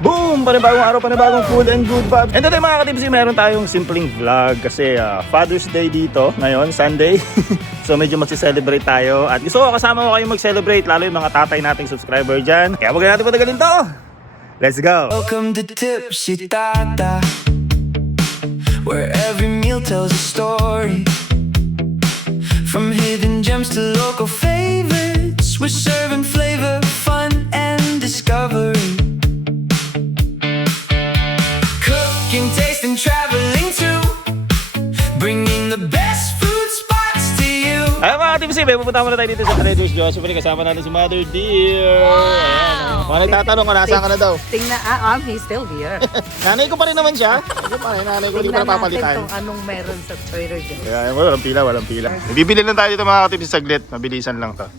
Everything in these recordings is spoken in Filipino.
Boom! Panibagong araw, panibagong food and good vibes. And today mga katipsi, meron tayong simpleng vlog kasi Father's Day dito ngayon, Sunday. So medyo magsi-celebrate tayo at gusto ko kasama ko kayong mag-celebrate, lalo yung mga tatay nating subscriber dyan. Kaya huwag natin patagalin to. Let's go! Welcome to Tipsy Tata, where every meal tells a story. From hidden gems to local favorites, we're serving flavor, fun and discovery. Cooking, tasting, traveling too, bringing the best food spots to you. Ay mga katipsi, may pupunta muna tayo dito sa Trader's Joe's. Kasama natin si Mother Dear. Ayan. Mga nagtatanong kung nasaan ka na daw. Tingnan, he's still here. Nanay ko pa rin naman siya. Nanay ko hindi pa Tingnan natin napapalitan. kung anong meron sa Trader Joe's. Kaya walang pila, walang pila. Bibili lang tayo dito mga katipsi saglit. Mabilisan lang to.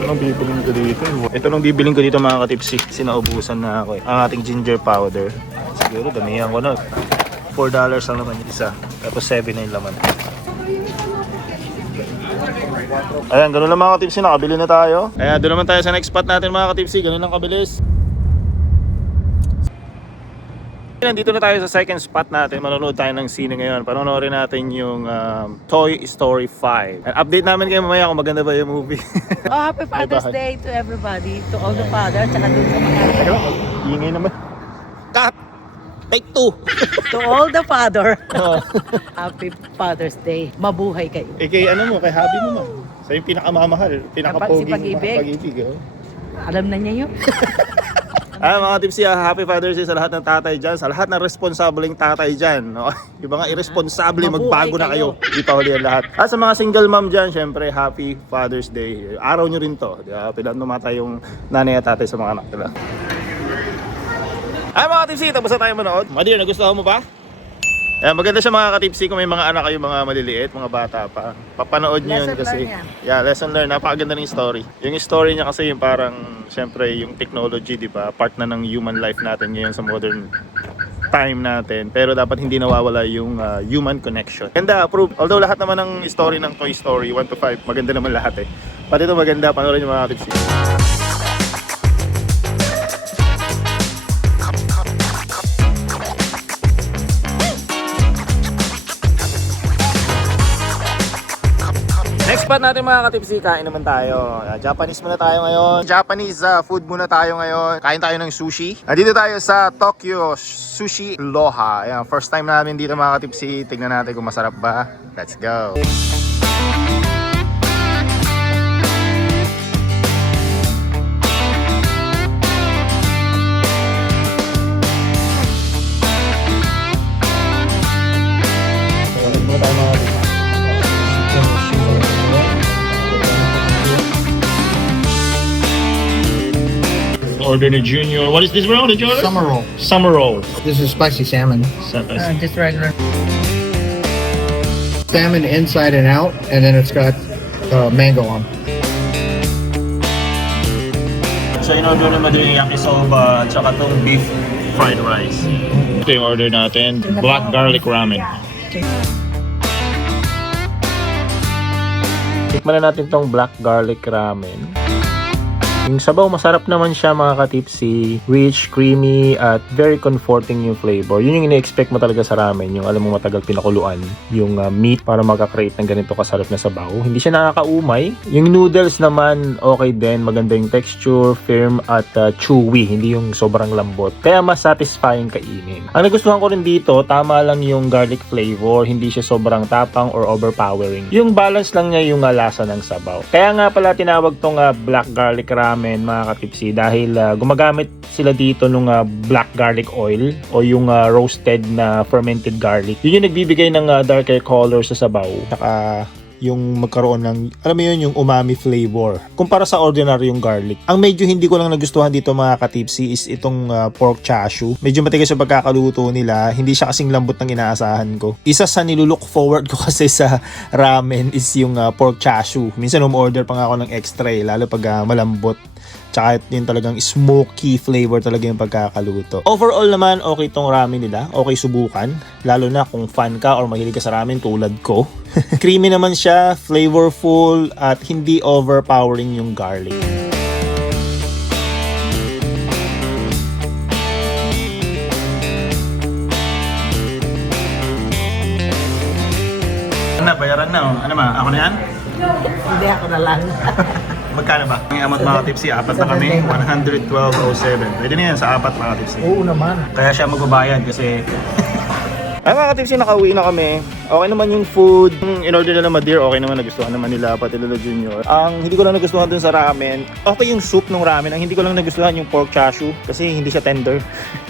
Ito nang bibiling ko dito. Ito nang bibiling ko dito mga katipsi. Sinaubusan na ako eh. Ang ating ginger powder. Siguro damihan ko na. $4 lang naman yung isa. Tapos 7 na yung laman. Ayan, ganun lang mga katipsi. Nakabili na tayo. Ayan, doon naman tayo sa next spot natin mga katipsi. Ganun lang kabilis. Nandito na tayo sa second spot natin. Manonood tayo ng sine ngayon. Panonoorin natin yung Toy Story 5. And update namin kayo mamaya kung maganda ba yung movie. Happy Father's Day to everybody, to all the fathers, tsaka dun sa mga Ingay naman. Cut! Take 2! to all the father. Happy Father's Day. Mabuhay kayo. Kay ano mo, kay hubby mo ma. Sa yung pinakamamahal, pinaka-pogi Si Pag-ibig. Pag-ibig. Oh. Alam na niya yun. Mga tipsy, happy Father's Day sa lahat ng tatay dyan, sa lahat ng responsableng tatay dyan. No? Yung mga irresponsable, magbago na kayo. Di pa huli ang lahat. At sa mga single mom dyan, syempre, happy Father's Day. Araw nyo rin to. Pinanumata yung nanay at tatay sa mga anak nila. Mga tipsy, tapos na tayo manood. Madir, nagustuhan mo ba? Maganda siya mga katipsi kung may mga anak kayo, mga maliliit, mga bata pa. Papanood nyo yun Lesson kasi. learn yan. Yeah, lesson learn. Napakaganda ng story. Yung story niya kasi yung parang, syempre, yung technology, di ba? Part na ng human life natin ngayon sa modern time natin. Pero dapat hindi nawawala yung human connection. Ganda, approve. Although lahat naman ng story ng Toy Story 1 to 5, maganda naman lahat eh. Pati ito maganda, panoorin nyo mga katipsi. Next spot natin mga katipsi, kain naman tayo. Japanese muna tayo ngayon. Japanese food muna tayo ngayon. Kain tayo ng sushi. Dito tayo sa Tokyo Sushi Loha. Ayan, first time namin dito mga katipsi. Tignan natin kung masarap ba. Let's go. Order the junior. What is this roll? Did you order? Summer roll. Summer roll. This is spicy salmon. Just regular. Salmon inside and out, and then it's got mango on. So in-order naman din yung yakisoba at saka itong beef fried rice. Ito yung order natin. Black garlic ramen. Tikman na natin itong black garlic ramen. Yung sabaw, masarap naman siya mga katipsi. Rich, creamy, at very comforting yung flavor. Yun yung ina-expect mo talaga sa ramen. Yung alam mo matagal pinakuluan. Yung meat para magka-create ng ganito kasarap na sabaw. Hindi siya nakakaumay. Yung noodles naman, okay din. Maganda yung texture, firm, at chewy. Hindi yung sobrang lambot. Kaya mas satisfying kainin. Ang nagustuhan ko rin dito, tama lang yung garlic flavor. Hindi siya sobrang tapang or overpowering. Yung balance lang niya yung lasa ng sabaw. Kaya nga pala tinawag tong black garlic ramen mga katipsi dahil gumagamit sila dito nung black garlic oil o yung roasted na fermented garlic. Yun yung nagbibigay ng darker color sa sabaw. Saka yung magkaroon ng, alam mo yun, yung umami flavor. Kumpara sa ordinary yung garlic. Ang medyo hindi ko lang nagustuhan dito mga katipsi is itong pork chashu. Medyo matigas yung pagkakaluto nila. Hindi siya kasing lambot ng inaasahan ko. Isa sa nilulook forward ko kasi sa ramen is yung pork chashu. Minsan umorder pa nga ako ng extra lalo pag malambot. Tsaka yun talagang smoky flavor talaga yung pagkakaluto. Overall naman, okay tong ramen nila. Okay subukan. Lalo na kung fan ka or mahilig ka sa ramen tulad ko. Creamy naman siya, flavorful, at hindi overpowering yung garlic. na oh. Ano ba? Ako na yan? Hindi ako na lang. Magkano ba? Ang amot mga tipsy, apat na kami, 112.07. Pwede na yan sa apat mga tipsy. Oo naman. Kaya siya magbabayad kasi... Ay mga tipsy, nakauwi na kami. Okay naman yung food. In-order na naman dear, okay naman, nagustuhan naman nila, pati Lolo Junior. Ang hindi ko lang nagustuhan dun sa ramen, okay yung soup ng ramen. Ang hindi ko lang nagustuhan yung pork chashu kasi hindi siya tender.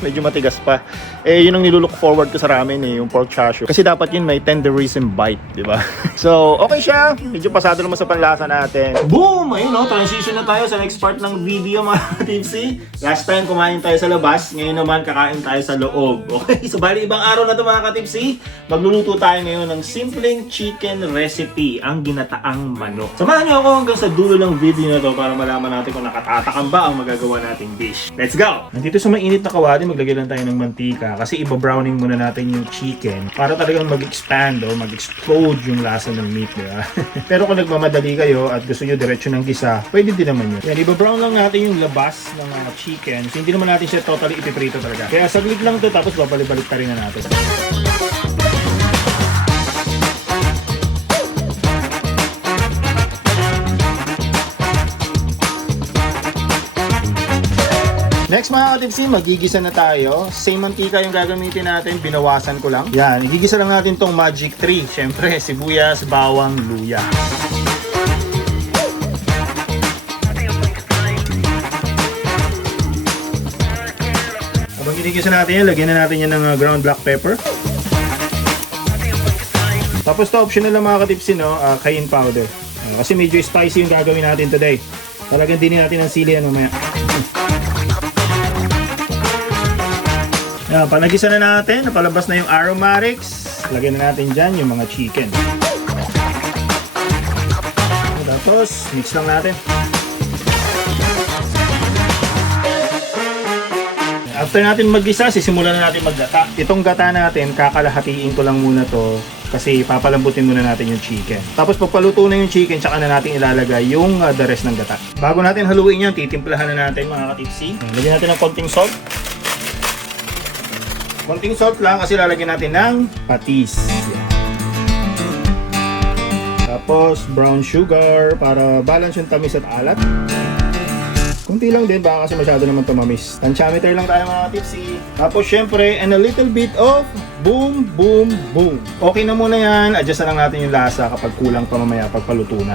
Medyo matigas pa. Eh, yun ang nilulook forward ko sa ramen eh, yung pork chashu. Kasi dapat yun may tenderism bite, di ba? So, okay siya. Medyo pasado naman sa panlasa natin. Boom! Ayun no, transition na tayo sa next part ng video mga tipsy. Last time kumain tayo sa labas, ngayon naman kakain tayo sa loob. Okay, so bali ibang araw na to mga katipsy. Magluluto tayo ngayon ng simpleng chicken recipe, ang ginataang manok. Samahan niyo ako hanggang sa dulo ng video na to para malaman natin kung nakatatakam ba ang magagawa nating dish. Let's go! Nandito sa mainit na kawali, maglagay lang tayo ng mantika kasi iba-browning muna natin yung chicken para talagang mag-expand o mag-explode yung lasa ng meat, diba? Pero kung nagmamadali kayo at gusto nyo diretso ng gisa, pwede din naman yun. Yan, iba-brown lang natin yung labas ng chicken. So, hindi naman natin siya totally ipiprito talaga. Kaya saglit lang to tapos babalik-balik ta rin na natin. Next mga katipsi, magigisa na tayo. Same mantika yung gagamitin natin, binawasan ko lang. Yan, igigisa lang natin tong Magic 3. Siyempre, sibuyas, bawang, luya. Habang ginigisa natin yan, lagyan na natin yan ng ground black pepper. Tapos to optional lang mga katipsi, no? Cayenne powder. Kasi medyo spicy yung gagawin natin today. Talagang dinin natin ang sili yan mamaya. Yan, panagisa na natin, napalabas na yung aromatics. Lagyan na natin dyan yung mga chicken. Tapos, mix lang natin. After natin maggisa, sisimulan na natin maggata. Itong gata natin, kakalahatiin ko lang muna to kasi papalambutin muna natin yung chicken. Tapos pagpaluto na yung chicken, tsaka na natin ilalagay yung the rest ng gata. Bago natin haluin yan, titimplahan na natin mga katipsi. Lagyan natin ng konting salt. Konting salt lang kasi lalagyan natin ng patis. Yan. Tapos brown sugar para balance yung tamis at alat. Kunti lang din baka kasi masyado naman tumamis. Tantiameter lang tayo mga tipsy. Tapos syempre, and a little bit of boom, boom, boom. Okay na muna yan. Adjust na lang natin yung lasa kapag kulang pa mamaya pagpaluto na.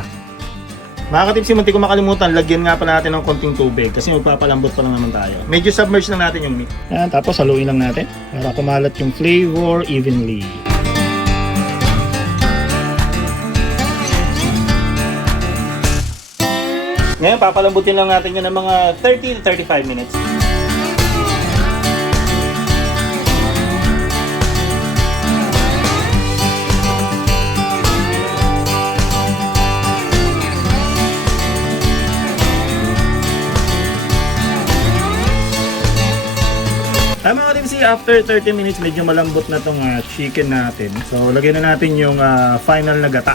Mga katipsy, munti ko makalimutan, lagyan nga pa natin ng konting tubig kasi magpapalambot pa lang naman tayo. Medyo submerge lang natin yung meat. Yan, tapos haluin lang natin para kumalat yung flavor evenly. Ngayon, papalambutin lang natin yan ng mga 30 to 35 minutes. Mga katipsy, after 30 minutes, medyo malambot na tong chicken natin. So, lagyan na natin yung final na gata.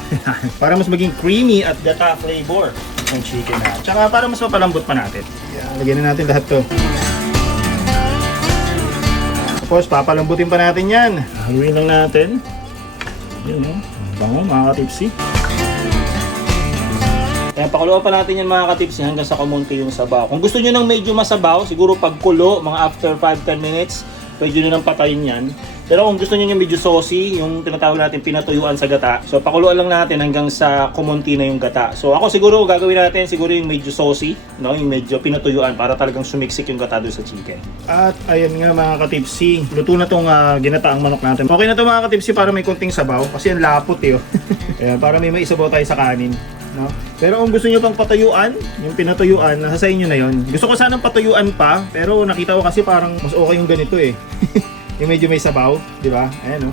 Para mas maging creamy at gata flavor ng chicken natin. Tsaka para mas mapalambot pa natin. Yeah, lagyan na natin lahat to. Tapos, papalambutin pa natin yan. Haluin lang natin. Yun, no? Bango mga katipsy. Kaya pakuluan pa natin yan mga katipsy hanggang sa kumunti yung sabaw. Kung gusto nyo ng medyo masabaw, siguro pagkulo, mga after 5-10 minutes, pwede nyo nang patayin yan. Pero kung gusto nyo yung medyo saucy, yung tinatawag natin pinatuyuan sa gata, so pakuluan lang natin hanggang sa kumunti na yung gata. So ako siguro gagawin natin siguro yung medyo saucy, no? Yung medyo pinatuyuan para talagang sumiksik yung gata doon sa chicken. At ayan nga mga katipsy, luto na tong ginataang manok natin. Okay na to mga katipsy para may konting sabaw kasi ang lapot eh. Ayan, para may maisabaw tayo sa kanin. No? Pero kung gusto nyo pang patuyuan, yung pinatuyuan, nasa sa inyo na yon. Gusto ko sanang patuyuan pa, pero nakita ko kasi parang mas okay yung ganito eh. Yung medyo may sabaw, di ba? Ayan, no?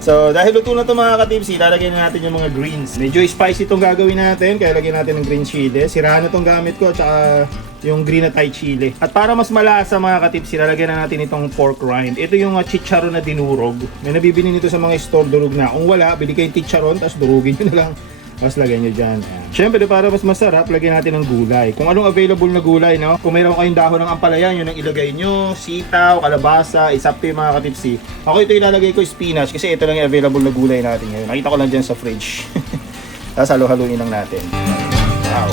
So, dahil luto na ito mga katipsy, lalagyan na natin yung mga greens. Medyo spicy itong gagawin natin, kaya lagyan natin ng green chili. Sirahan na itong gamit ko, tsaka yung green na Thai chili. At para mas malasa mga katipsy, lalagyan na natin itong pork rind. Ito yung chicharon na dinurog. May nabibili nito sa mga store, durog na. Kung wala, bili kayong chicharon, tapos durugin nyo na lang. Tapos lagyan nyo dyan. Ayan. Siyempre, para mas masarap, lagyan natin ng gulay. Kung anong available na gulay, no? Kung mayroon kayong dahon ng ampalaya, yun ang ilagay nyo. Sitaw, kalabasa, isapte mga katipsi. Ako ito ilalagay ko spinach kasi ito lang yung available na gulay natin ngayon. Nakita ko lang dyan sa fridge. Tapos halo-haluin lang natin. Wow.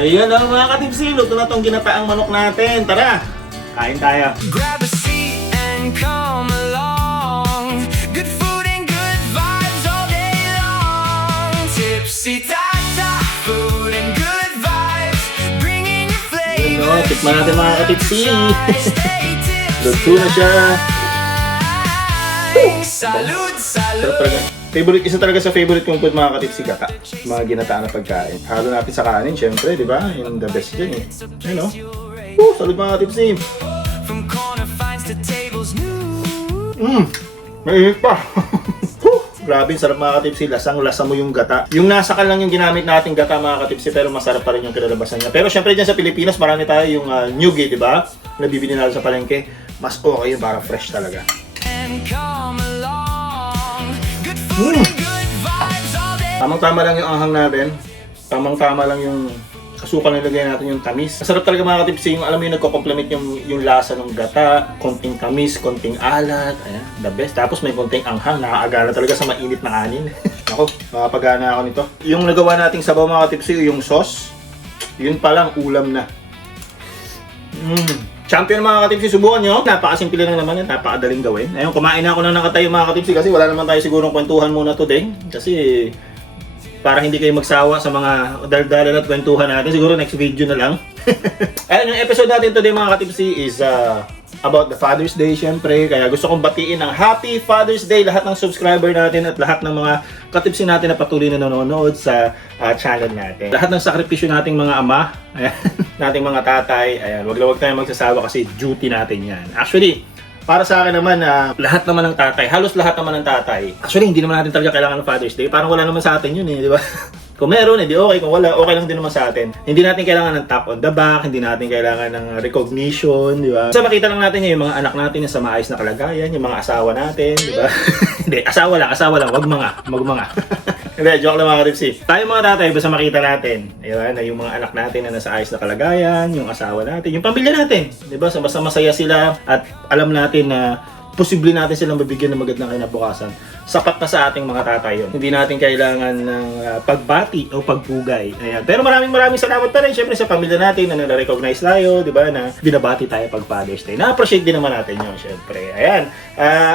Ayan na mga katipsi. Luto na tong ginataang manok natin. Tara, kain tayo. Grab a seat and come along. Good food and good vibes all day long. Tipsy Tata, food and good vibes. Bringing your flavor. Ayan o, tikman natin mga katipsi. Stay tipsy. Luto na siya. Salud, salud. Sarap talaga. Isa talaga sa favorite kong food mga katipsi, gata. Mga ginataan na pagkain. Halo natin sa kanin, syempre, di ba? Yung the best dyan eh. Ayun o. Salud mga katipsi. From corner finds to tables new. Mainit pa. Grabe, sarap mga katipsi. Lasang-lasa mo yung gata. Yung nasakal lang yung ginamit nating gata mga katipsi, pero masarap pa rin yung kinalabasan niya. Pero syempre dyan sa Pilipinas, marami tayo yung nyugi, di ba? Nabibili natin sa palengke. Mas okay yun, parang fresh talaga. And come along. Good food and good vibes all day. Tamang-tama lang yung anghang natin. Tamang-tama lang yung asukal na nilagay natin, yung tamis. Masarap talaga mga katipsi, yung alam mo yung nagko-complement yung lasa ng gata, konting tamis, konting alat, ayan, the best. Tapos may konting anghang, nakakaagana talaga sa mainit na kanin. Ako, makapagana ako nito. Yung nagawa nating sabaw mga katipsi, yung sauce, yun palang ulam na. Champion mga katipsi, subukan nyo. Napakasimple lang naman yan, napakadaling gawin. Ayun, kumain na ako ng nakatayo mga katipsi kasi wala naman tayo sigurong kwentuhan muna today. Kasi para hindi kayo magsawa sa mga daldalan at kwentuhan natin. Siguro next video na lang. Ayun, yung episode natin today mga katipsi is about the Father's Day syempre. Kaya gusto kong batiin ng Happy Father's Day lahat ng subscriber natin at lahat ng mga katipsi natin na patuloy na nanonood sa channel natin. Lahat ng sakripisyo nating mga ama, ayan, nating mga tatay, ayan, wag tayong magsasawa kasi duty natin yan. Actually, para sa akin naman, lahat naman ng tatay, halos lahat naman ng tatay. Actually, hindi naman natin talaga kailangan ng Father's Day. Parang wala naman sa atin yun eh, di ba? Kung meron, hindi okay. Kung wala, okay lang din naman sa atin. Hindi natin kailangan ng tap on the back, hindi natin kailangan ng recognition, di ba? Sa makita lang natin yung mga anak natin na sa maayos na kalagayan, yung mga asawa natin, di ba? Hindi, asawa lang, wag mga. Hindi, joke lang mga katipsi. Tayo mga tatay, basta makita natin, ayun, na yung mga anak natin na nasa ayos na kalagayan, yung asawa natin, yung pamilya natin, di ba? Basta masaya sila at alam natin na posible natin silang mabigyan ng magandang kinabukasan. Sapat na sa ating mga tatay yun. Hindi natin kailangan ng pagbati o pagpugay. Ayan. Pero maraming salamat pa rin syempre sa pamilya natin na na-recognize tayo, di ba, na binabati tayo pag Father's Day. Na-appreciate din naman natin yun, syempre. Ayan.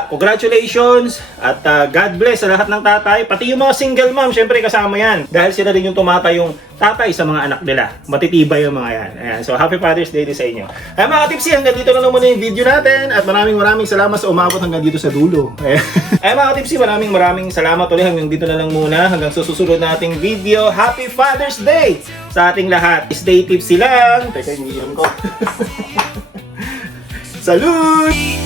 Congratulations at God bless sa lahat ng tatay. Pati yung mga single mom, syempre kasama yan. Dahil sila rin yung tumatayong tatay sa mga anak nila. Matitibay yung mga yan. Ayan. So, Happy Father's Day din sa inyo. Ayan mga tipsy, hanggang dito na lang muna yung video natin. At maraming salamat sa umabot hanggang dito sa dulo. Ayan mga tipsy, maraming salamat ulit. Hanggang dito na lang muna. Hanggang susunod nating video. Happy Father's Day sa ating lahat. Stay tipsy lang. Teka, iniinom ko. Salud!